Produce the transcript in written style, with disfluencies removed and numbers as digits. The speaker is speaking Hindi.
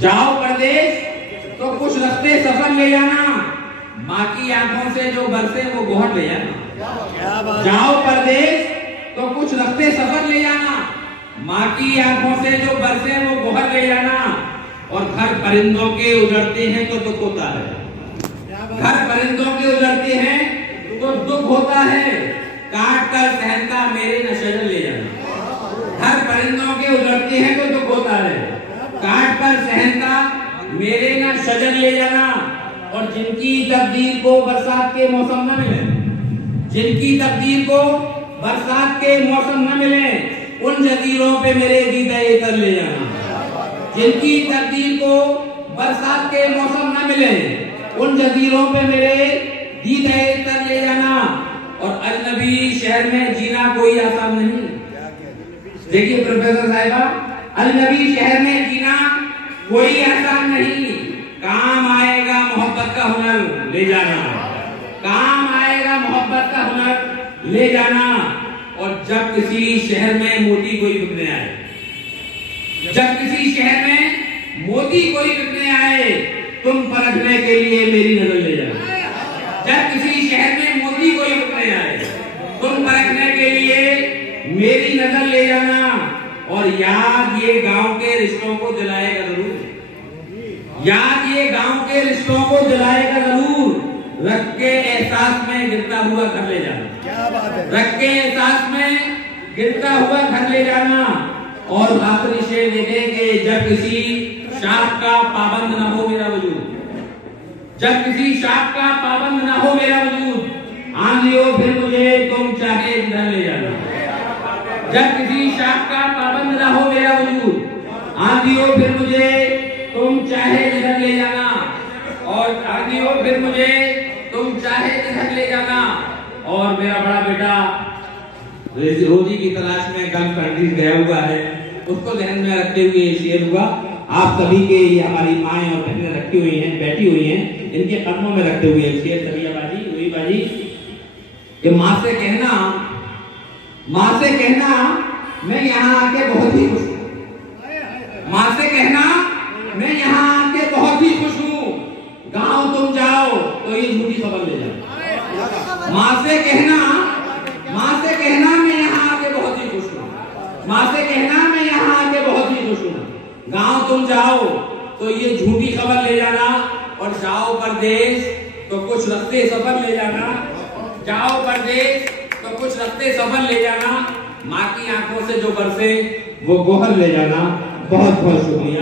जाओ परदेश तो कुछ रस्ते सफर ले जाना, माँ की आंखों से जो बरसे वो गोहर ले जाना। जाओ परदेश तो कुछ रस्ते सफर ले जाना, माँ की आंखों से जो बरसे वो गोहर ले जाना। और घर परिंदों के उजड़ते हैं तो दुख होता है, घर परिंदों के उजड़ते हैं तो दुख होता है, काट कर सहनता मेरे न शजर ले जाना। घर परिंदों के उजड़ते हैं तो दुख होता है, काट कर सहनता मेरे न शजर ले जाना। और जिनकी तकदीर को बरसात के मौसम न मिले, जिनकी तकदीर को बरसात के मौसम न मिले, उन जजीरों पे मेरे दीदार कर ले जाना। जिनकी तकदीर को बरसात के मौसम न मिले, उन जजीरों पे मेरे दीदार कर ले जाना। और अजनबी शहर में जीना कोई आसान नहीं। देखिए प्रोफेसर साहिबा, अजनबी शहर में जीना कोई आसान नहीं। काम आएगा मोहब्बत का हुनर ले जाना, काम आएगा मोहब्बत का हुनर ले जाना। और जब किसी शहर में मोती कोई बिकने आए, जब किसी शहर में मोती कोई बिकने आए, तुम परखने के लिए मेरी नजर ले जाना। जब किसी शहर में मोती कोई बिकने आए, तुम परखने के लिए मेरी नजर ले जाना। और याद ये गांव के रिश्तों को दिलाएगा जरूर, याद ये गांव के रिश्तों को दिलाएगा जरूर। रख के एहसास में गिरता हुआ घर ले जाना, क्या बात है, रख के एहसास में गिरता हुआ घर ले जाना। और आखिरी शेर देखेंगे, जब किसी शाख का पाबंद ना हो मेरा वजूद, जब किसी शाख का पाबंद ना हो मेरा वजूद, आंधियो फिर मुझे तुम चाहे इधर ले जाना। जब किसी शाख का पाबंद ना हो मेरा वजूद, आंधियो फिर मुझे तुम चाहे इधर ले जाना। और आंधियो फिर मुझे तुम चाहे इधर ले जाना। और मेरा बड़ा बेटा रोजी की तलाश में गल्फ कंट्रीज गया हुआ है, उसको ध्यान में रखते हुए ये शेर हुआ। आप सभी के, ये हमारी माएं और बहनें रखी हुई हैं, बैठी हुई हैं, इनके कदमों में रखते हुए शेर सबिया बाजी, वही बाजी कि माँ से कहना, माँ से कहना मैं यहाँ आके बहुत ही खुश हूँ। माँ से कहना मैं यहाँ आके बहुत ही खुश हूँ। गाँव तुम जाओ तो ये झूठी खबर ले जाओ। माँ से कहना, माँ से कहना मैं यहाँ आके बहुत ही खुश हूँ। माँ से कहना मैं यहाँ आके बहुत ही खुश हूँ। गाँव तुम जाओ तो ये झूठी खबर ले जाना। और जाओ परदेश तो कुछ रास्ते सफर ले जाना, जाओ परदेश तो कुछ रास्ते सफर ले जाना। माँ की आंखों से जो बरसे वो गोहर ले जाना। बहुत बहुत शुक्रिया।